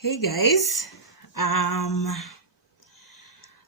Hey guys, um,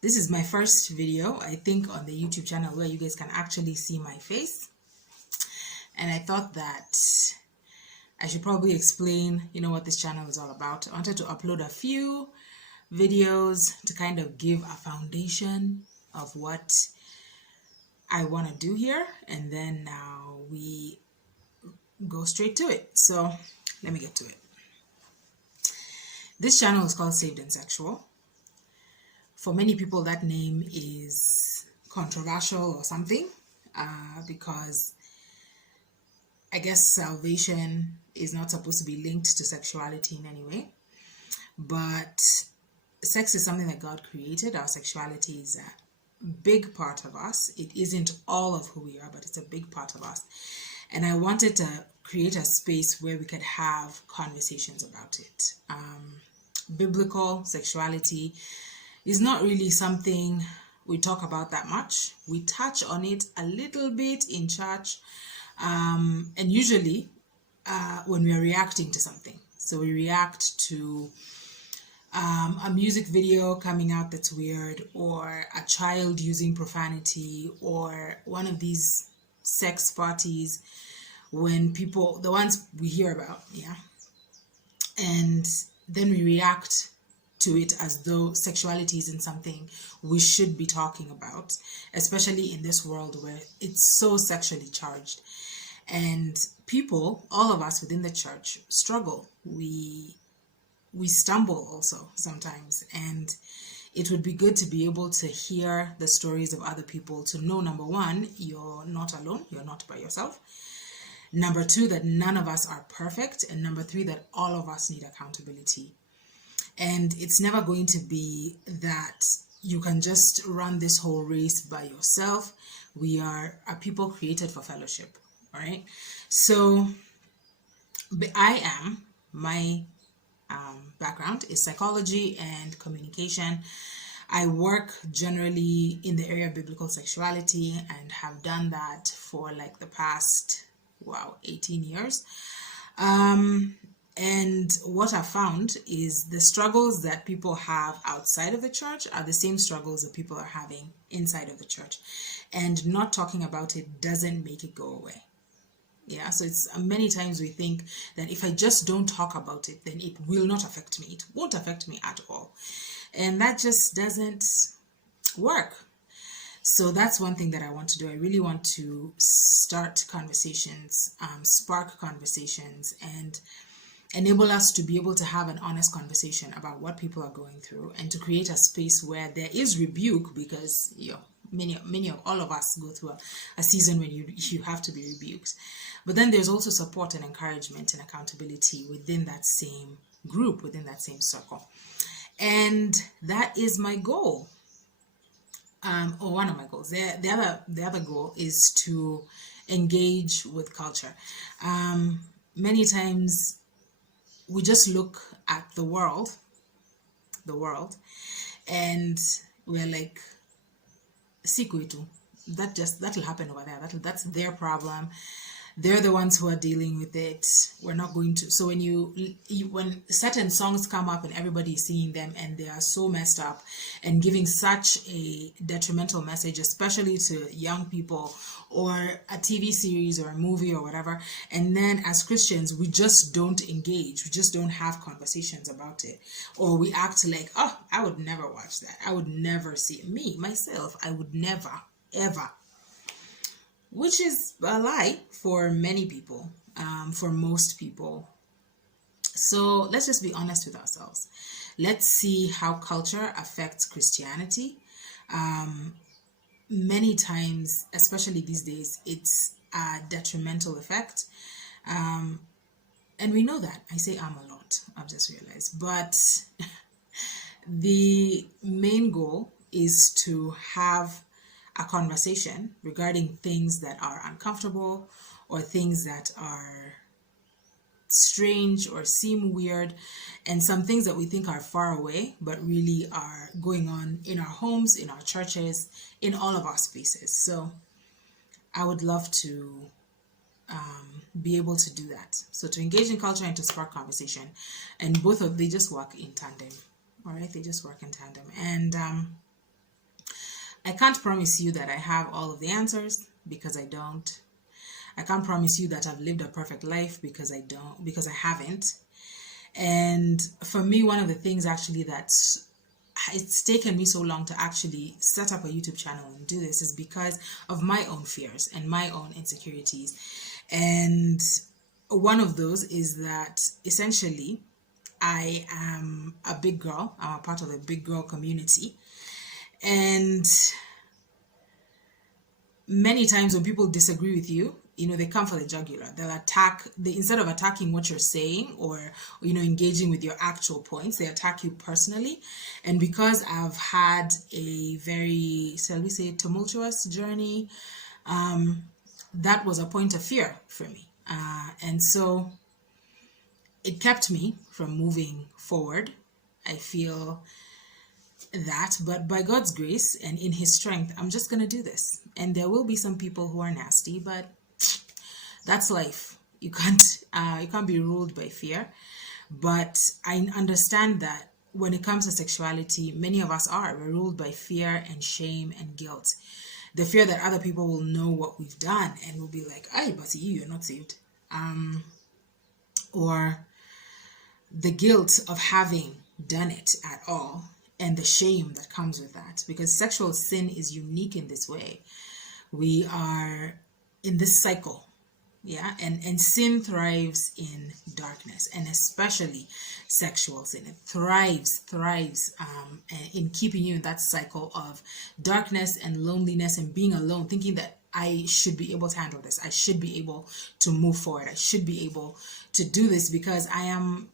this is my first video, I think, on the YouTube channel where you guys can actually see my face. And I thought that I should probably explain, what this channel is all about. I wanted to upload a few videos to kind of give a foundation of what I want to do here. And then now we go straight to it. So let me get to it. This channel is called SavedandSexual. For many people, that name is controversial or something because I guess salvation is not supposed to be linked to sexuality in any way. But sex is something that God created. Our sexuality is a big part of us. It isn't all of who we are, but it's a big part of us. And I wanted to create a space where we could have conversations about it. Biblical sexuality is not really something we talk about that much. We touch on it a little bit in church, and usually when we are reacting to something. So we react to a music video coming out that's weird, or a child using profanity, or one of these sex parties when people, the ones we hear about, and then we react to it as though sexuality isn't something we should be talking about, especially in this world where it's so sexually charged. And people, all of us within the church, struggle. We stumble also sometimes, and it would be good to be able to hear the stories of other people, to know, number one, you're not alone, you're not by yourself. Number two, that none of us are perfect. And number three, that all of us need accountability. And it's never going to be that you can just run this whole race by yourself. We are a people created for fellowship, all right? So my background is psychology and communication. I work generally in the area of biblical sexuality and have done that for like the past 18 years. And what I found is the struggles that people have outside of the church are the same struggles that people are having inside of the church. And not talking about it doesn't make it go away. Yeah, so it's many times we think that if I just don't talk about it, then it will not affect me. It won't affect me at all. And that just doesn't work. So that's one thing that I want to do. I really want to start conversations, spark conversations, and enable us to be able to have an honest conversation about what people are going through, and to create a space where there is rebuke, because many of all of us go through a season when you have to be rebuked. But then there's also support and encouragement and accountability within that same group, within that same circle. And that is my goal. Or one of my goals. The other goal is to engage with culture. Many times we just look at the world, and we're like, sikwetu, that'll happen over there. That's their problem. They're the ones who are dealing with it. We're not going to. So when certain songs come up and everybody is singing them and they are so messed up and giving such a detrimental message, especially to young people, or a TV series or a movie or whatever, and then as Christians we just don't engage, we just don't have conversations about it, or we act like, oh, I would never watch that, I would never see it. Me myself, I would never ever. Which is a lie for many people, for most people. So let's just be honest with ourselves. Let's see how culture affects Christianity. Many times, especially these days, it's a detrimental effect. And we know that. I say a lot, I've just realized. But the main goal is to have a conversation regarding things that are uncomfortable, or things that are strange or seem weird, and some things that we think are far away but really are going on in our homes, in our churches, in all of our spaces. So I would love to be able to do that. So to engage in culture and to spark conversation, and both of they just work in tandem. All right, they just work in tandem. And I can't promise you that I have all of the answers, because I don't. I can't promise you that I've lived a perfect life, because I don't, because I haven't. And for me, one of the things actually it's taken me so long to actually set up a YouTube channel and do this is because of my own fears and my own insecurities. And one of those is that essentially I am a big girl. I'm a part of a big girl community. And many times when people disagree with you, they come for the jugular. They'll instead of attacking what you're saying or, engaging with your actual points, they attack you personally. And because I've had a very, shall we say, tumultuous journey, that was a point of fear for me. And so it kept me from moving forward. I feel that, but by God's grace and in His strength, I'm just going to do this. And there will be some people who are nasty, but that's life. You can't be ruled by fear. But I understand that when it comes to sexuality, many of us we're ruled by fear and shame and guilt. The fear that other people will know what we've done and will be like, "Ay, but you're not saved," or the guilt of having done it at all, and the shame that comes with that, because sexual sin is unique in this way. We are in this cycle, and sin thrives in darkness, and especially sexual sin. It thrives in keeping you in that cycle of darkness and loneliness and being alone, thinking that I should be able to handle this. I should be able to move forward. I should be able to do this because I am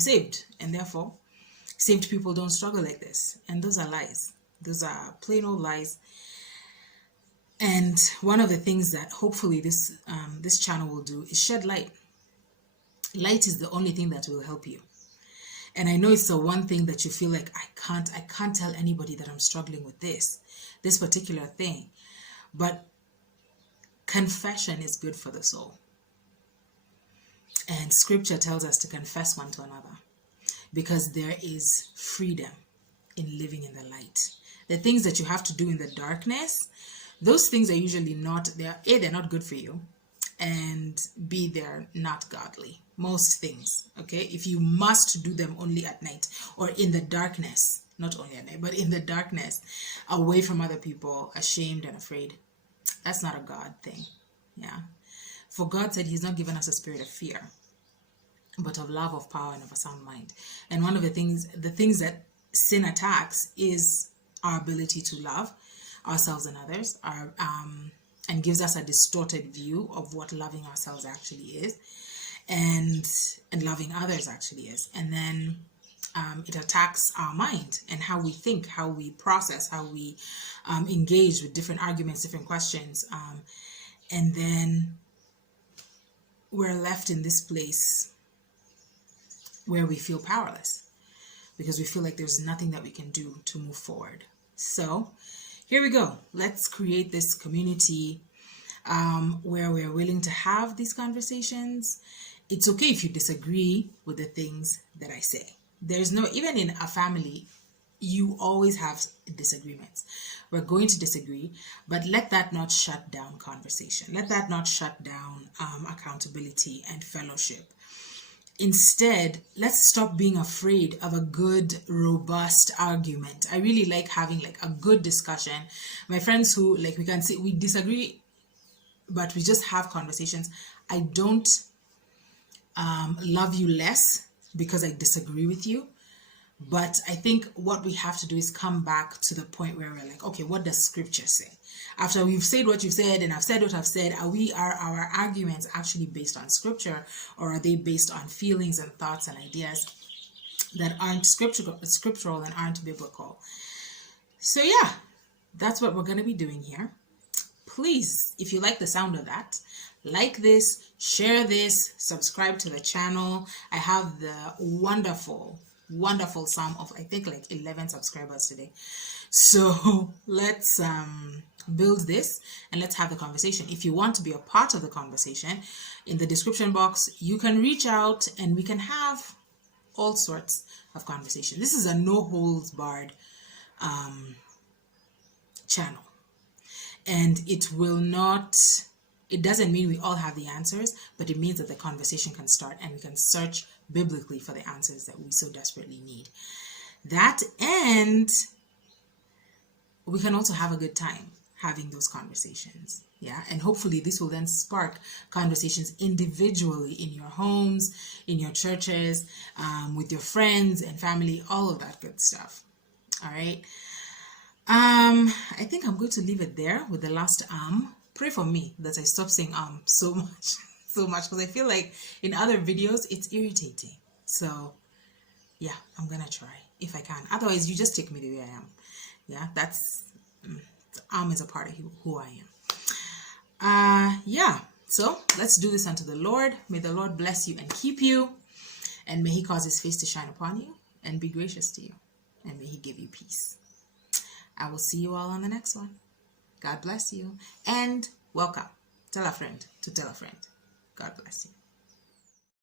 saved, and therefore saved people don't struggle like this. And those are lies. Those are plain old lies. And one of the things that hopefully this channel will do is shed light. Light is the only thing that will help you. And I know it's the one thing that you feel like I can't tell anybody that I'm struggling with this particular thing. But confession is good for the soul. And scripture tells us to confess one to another, because there is freedom in living in the light. The things that you have to do in the darkness, those things are usually they're not good for you, and B, they're not godly. Most things, okay? If you must do them only at night or in the darkness, not only at night, but in the darkness, away from other people, ashamed and afraid, that's not a God thing, yeah? For God said He's not given us a spirit of fear, but of love, of power, and of a sound mind. And one of the things that sin attacks is our ability to love ourselves and others, and gives us a distorted view of what loving ourselves actually is, and loving others actually is. And then it attacks our mind and how we think, how we process, how we engage with different arguments, different questions, and then we're left in this place where we feel powerless, because we feel like there's nothing that we can do to move forward. So here we go. Let's create this community where we're willing to have these conversations. It's okay if you disagree with the things that I say. Even in a family, you always have disagreements. We're going to disagree, but let that not shut down conversation. Let that not shut down accountability and fellowship. Instead, let's stop being afraid of a good, robust argument. I really like having a good discussion. My friends who we can say we disagree, but we just have conversations. I don't love you less because I disagree with you. But I think what we have to do is come back to the point where we're like, okay, what does scripture say? After we've said what you've said and I've said what I've said, are our arguments actually based on scripture, or are they based on feelings and thoughts and ideas that aren't scriptural and aren't biblical? So yeah, that's what we're going to be doing here. Please, if you like the sound of that, like this, share this, subscribe to the channel. I have the wonderful sum of I think 11 subscribers today. So let's build this and let's have the conversation. If you want to be a part of the conversation, in the description box, you can reach out and we can have all sorts of conversation. This is a no holds barred channel, and it doesn't mean we all have the answers, but it means that the conversation can start and we can search biblically for the answers that we so desperately need. That, and we can also have a good time having those conversations. Yeah. And hopefully this will then spark conversations individually in your homes, in your churches, with your friends and family, all of that good stuff. All right. I think I'm going to leave it there with the last pray for me that I stop saying so much, because I feel like in other videos it's irritating. So yeah, I'm gonna try if I can. Otherwise, you just take me the way I am. Yeah, that's is a part of who I am. Yeah, so let's do this unto the Lord. May the Lord bless you and keep you, and may he cause his face to shine upon you and be gracious to you, and may he give you peace. I will see you all on the next one. God bless you and welcome. Tell a friend to tell a friend. God bless you.